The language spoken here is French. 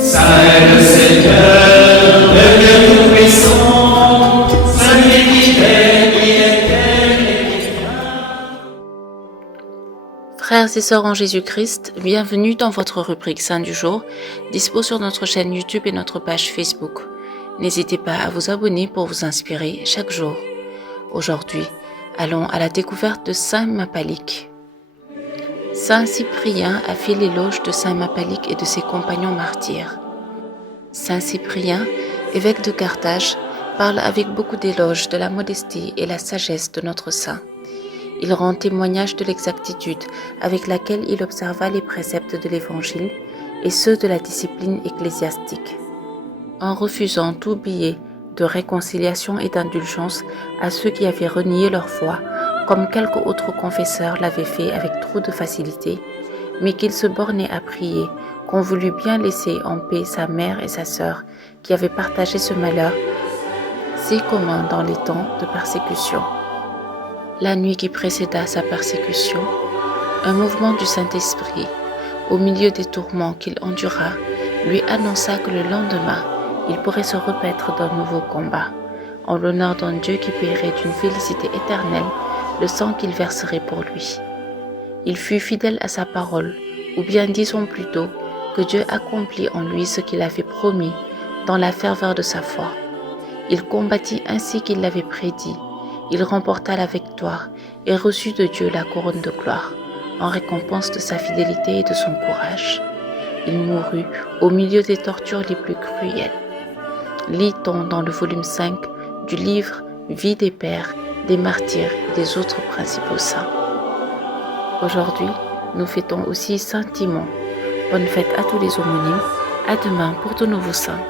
Saint le Seigneur, le Dieu tout-puissant, celui qui est, qui était et qui vient. Frères et sœurs en Jésus-Christ, bienvenue dans votre rubrique Saint du jour, dispo sur notre chaîne YouTube et notre page Facebook. N'hésitez pas à vous abonner pour vous inspirer chaque jour. Aujourd'hui, allons à la découverte de Saint Mapalik. Saint Cyprien a fait l'éloge de Saint Mapalik et de ses compagnons martyrs. Saint Cyprien, évêque de Carthage, parle avec beaucoup d'éloges de la modestie et la sagesse de notre saint. Il rend témoignage de l'exactitude avec laquelle il observa les préceptes de l'Évangile et ceux de la discipline ecclésiastique. En refusant tout billet de réconciliation et d'indulgence à ceux qui avaient renié leur foi, comme quelques autres confesseurs l'avaient fait avec trop de facilité, mais qu'il se bornait à prier qu'on voulût bien laisser en paix sa mère et sa sœur qui avaient partagé ce malheur si commun dans les temps de persécution. La nuit qui précéda sa persécution, un mouvement du Saint-Esprit, au milieu des tourments qu'il endura, lui annonça que le lendemain, il pourrait se repaître d'un nouveau combat, en l'honneur d'un Dieu qui paierait d'une félicité éternelle le sang qu'il verserait pour lui. Il fut fidèle à sa parole, ou bien disons plutôt que Dieu accomplit en lui ce qu'il avait promis dans la ferveur de sa foi. Il combattit ainsi qu'il l'avait prédit. Il remporta la victoire et reçut de Dieu la couronne de gloire, en récompense de sa fidélité et de son courage. Il mourut au milieu des tortures les plus cruelles. Lit-on dans le volume 5 du livre Vie des pères, des martyrs et des autres principaux saints. Aujourd'hui, nous fêtons aussi Saint Timon. Bonne fête à tous les homonymes. À demain pour de nouveaux saints.